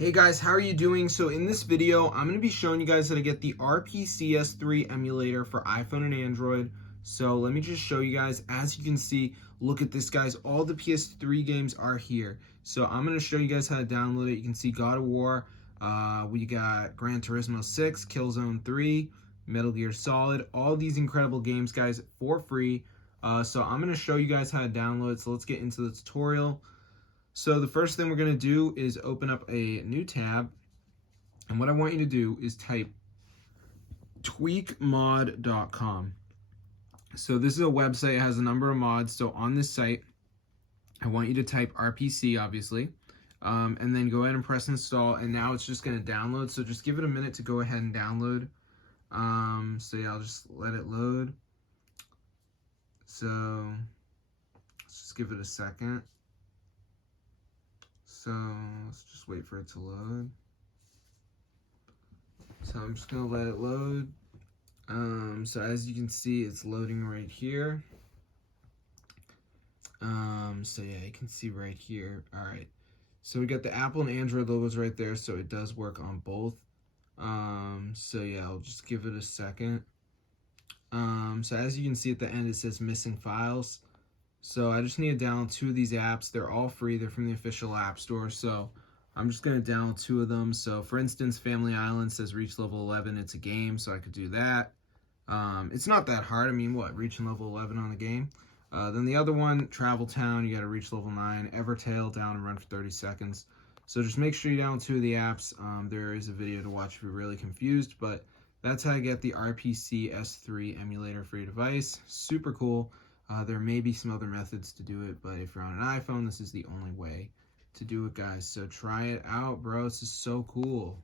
Hey guys, how are you doing? So in this video, I'm going to be showing you guys how to get the RPCS3 emulator for iPhone and Android. So let me just show you guys. As you can see, look at this, guys. All the PS3 games are here. So I'm going to show you guys how to download it. You can see God of War. We got Gran Turismo 6, Killzone 3, Metal Gear Solid. All these incredible games, guys, for free. So I'm going to show you guys how to download it. So let's get into the tutorial. So the first thing we're going to do is open up a new tab, and what I want you to do is type tweakmod.com. So this is a website, it has a number of mods. So on this site, I want you to type RPC, obviously, and then go ahead and press install, and now it's just going to download. So just give it a minute to go ahead and download. So yeah, I'll just let it load. So let's just give it a second. So let's just wait for it to load. So I'm just gonna let it load. So as you can see, it's loading right here. So yeah, you can see right here. All right. So we got the Apple and Android logos right there, so it does work on both. So yeah, I'll just give it a second. So as you can see at the end, it says missing files. So I just need to download 2 of these apps. They're all free. They're from the official app store. So I'm just going to download 2 of them. So for instance, Family Island says reach level 11. It's a game, so I could do that. It's not that hard. I mean, what? Reaching level 11 on the game. Then the other one, Travel Town, you got to reach level 9. Evertail, down and run for 30 seconds. So just make sure you download 2 of the apps. There is a video to watch if you're really confused, but that's how I get the RPCS3 emulator for your device. Super cool. There may be some other methods to do it, but if you're on an iPhone, this is the only way to do it, guys. So try it out, bro. This is so cool.